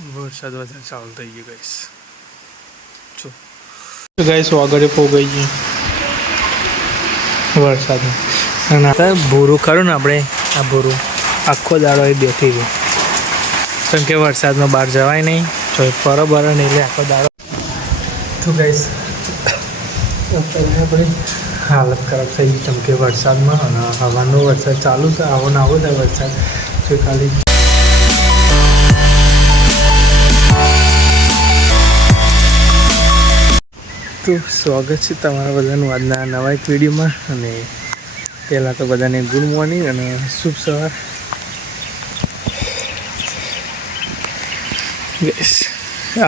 વરસાદ વધારે ચાલુ થઈ ગયો ગાઈસ. જો ગાઈસ આગળ પોગાઈ ગયું વરસાદ અને આ ભૂરું ખરું ને આપણે આ ભૂરું આખો દાડો એ બેઠી ગયું કેમ કે વરસાદમાં બહાર જવાય નહીં તો બરોબર નહીં એટલે આખો દાડો. તો ગાઈસ આપણે હાલત ખરાબ થઈ ગઈ કેમ કે વરસાદમાં અને હવાનો વરસાદ ચાલુ છે. આવો ને આવો થાય વરસાદ તો ખાલી તો સ્વાગત છે તમારા બધાનું આજના નવા એક વિડીયોમાં. અને પહેલાં તો બધાને ગુડ મોર્નિંગ અને શુભ સવાર.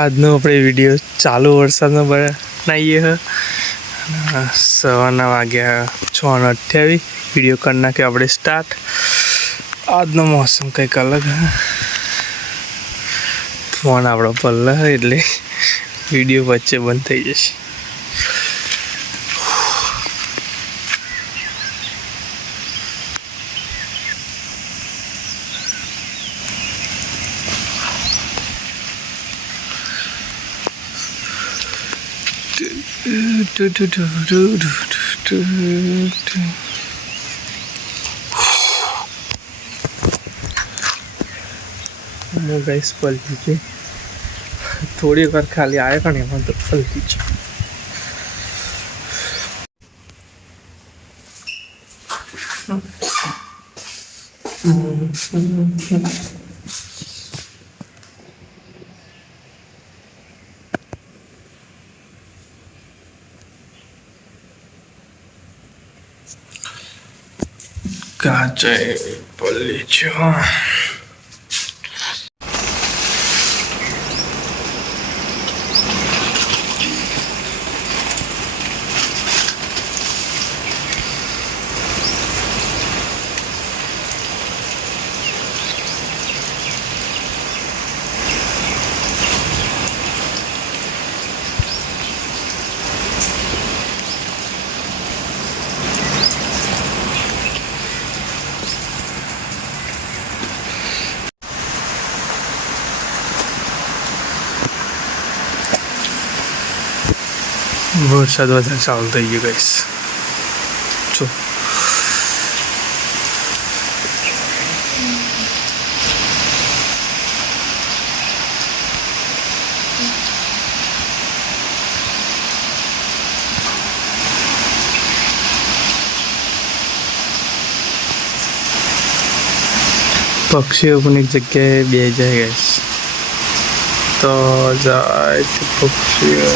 આજનો આપણે વિડીયો ચાલુ વરસાદમાં બનાવીએ હ. સવારના વાગ્યા 6:28 વિડીયો કરી નાખ્યો આપણે સ્ટાર્ટ. આજનો મોસમ કંઈક અલગ હ. ફોન આપણો પલ્લા હ એટલે વિડીયો વચ્ચે બંધ થઈ જશે. હું ગાઈસ પલટી છે થોડી વાર ખાલી આવ્યા પણ એમાં તો પલટી છે. કાચે પલ્લી છે. વરસાદ વધારે ચાલુ થઈ ગયો ગાઈસ. જો પક્ષીઓ પણ એક જગ્યાએ બે જાય ગાઈસ. તો જાય પક્ષીઓ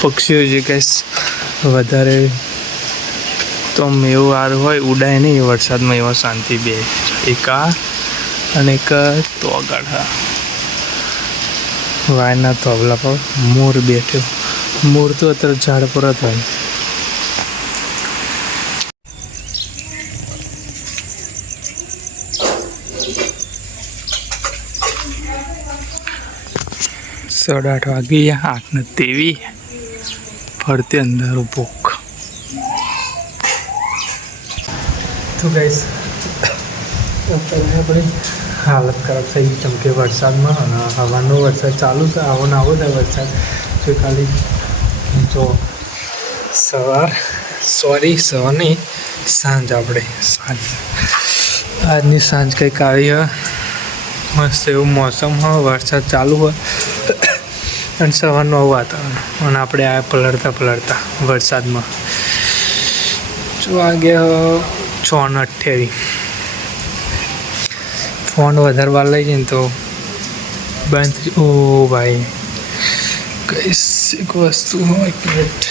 પક્ષીઓ જે ગાઈસ વધારે તો એવું સારું હોય ઉડાય નહીં વરસાદમાં એવા શાંતિ બે એક આ અને એક તો આગળ હા વાયના તોબલા પર મોર બેઠ્યો. મોર તો અત્યારે ઝાડ પર જ હોય. સાડા 8 વાગી 8:23 ફરતે અંદર ભૂખ. તો ગાઈસ આપણે હાલત ખરાબ થઈ ગઈ કેમ કે વરસાદમાં અને હવાનો વરસાદ ચાલુ છે. આવો ને આવો થાય વરસાદ તો ખાલી જો સવાર નહીં સાંજ. આપણે આજની સાંજ કંઈક આવી હોય મસ્ત એવું મોસમ હોય વરસાદ ચાલુ હોય અને સવારનું આવું વાતાવરણ અને આપણે આ પલળતા વરસાદમાં. જો વાગ્યા 6:28 ફોન વધારે વાર લઈ જઈને તો બંધ. ઓ ભાઈ કઈ એક વસ્તુ હોય એક મિનિટ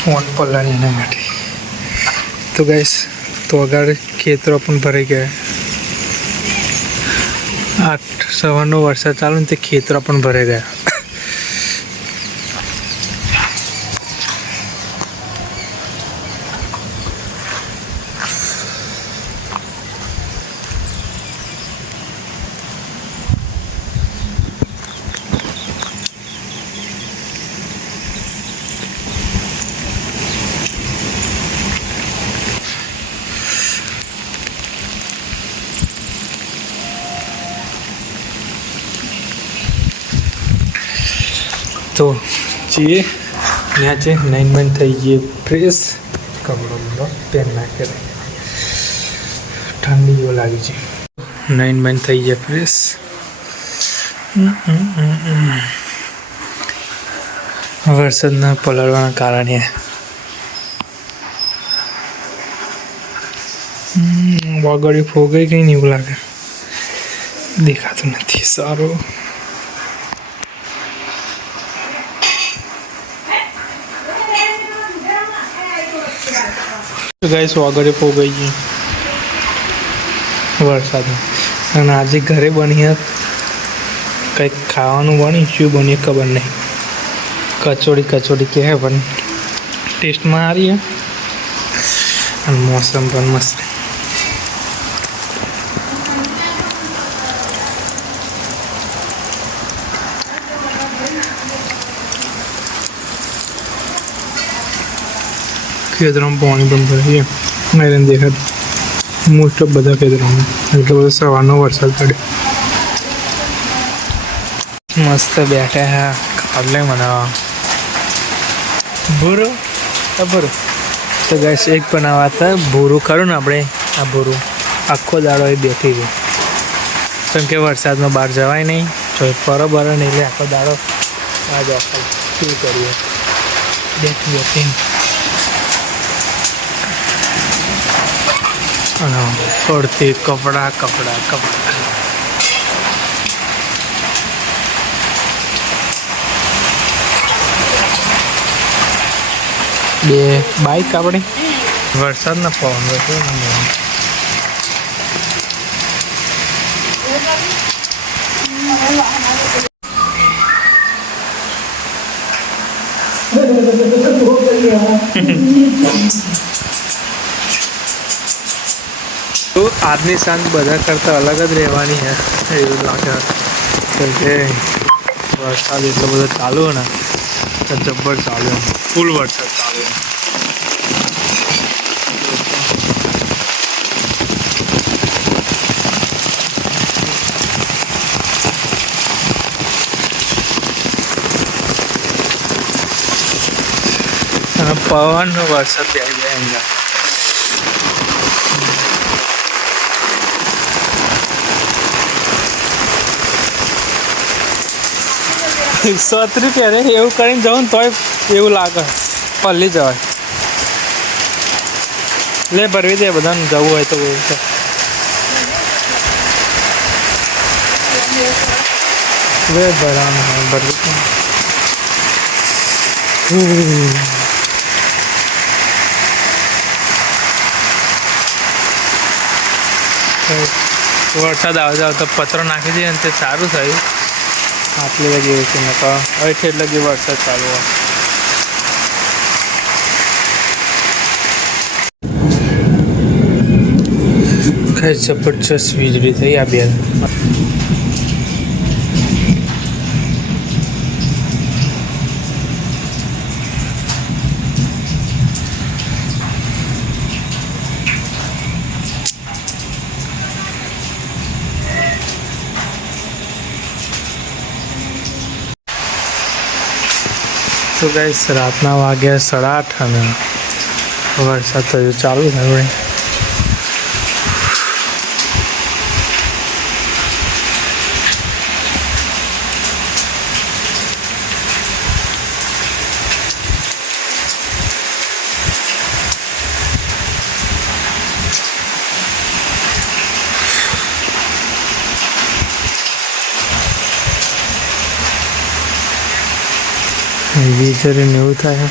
ફોન પલાળી એના માટે. તો ગાઈસ તો આગળ ખેતરો પણ ભરાઈ ગયા. 8 સવારનો વરસાદ ચાલુ ને તે ખેતરો પણ ભરાઈ ગયા. તો જઈએ ન્યાચે નાઈન બંધ થઈ ગઈ ફ્રેશ કપડો પહેન નાખે ઠંડી જેવું લાગી છે નાઈન બંધ થઈ ગયા ફ્રેશ વરસાદના પલળવાના કારણે વાગડી ફોગાઈ ગઈ ને એવું લાગે દેખાતું નથી સારું ગાઈસ વાગડે ફોગાઈ ગઈ વરસાદમાં અને આજે ઘરે બની કંઈક ખાવાનું બની શું બની ખબર નહીં કચોડી કહે પણ ટેસ્ટમાં સારી અને મોસમ પણ મસ્ત ખેતરમાં પાણી પણ ભરાય છે દેખાત મોસ્ટ ઓફ બધા ખેતરોમાં એટલે બધો સવારનો વરસાદ પડ્યો મસ્ત બેઠા હા એટલે મને ભૂરું ભૂરું તો ગેસ એક બનાવવા હતા ભૂરું ખરું ને આપણે આ ભૂરું આખો દાડો એ બેઠી ગઈ કેમ કે વરસાદમાં બહાર જવાય નહીં તો બરોબર નહીં એટલે આખો દાડો આ જ શું કરીએ બેઠી પડતી કપડા બે બાઈક આપણી વરસાદના પવન તો આજની સાંજ બધા કરતાં અલગ જ રહેવાની છે એવું લાગે કેમ કે વરસાદ એટલો બધો ચાલુ હોય ને તો જબ્બર ચાલુ ફૂલ વરસાદ ચાલુ પવનનો વરસાદ આવી જાય અંદર છત્રી પહેરે એવું કરીને જાઉં ને તોય એવું લાગે પલ્લી જવાય લે ભરવી દે બધાને જવું હોય તો લે ભરવાનું ભરવી વરસાદ આવતા પતરો નાખી દઈએ ને તે સારું થયું આટલી લગી એવું છે નકા અહીંથી એટલે કે વરસાદ ચાલુ હોય કઈ જબરજસ્ત વીજળી થઈ આ બે તો ગાઈસ રાતના વાગ્યા 8:30 અને વરસાદ તો ચાલુ થયો વીજળી ને એવું થાય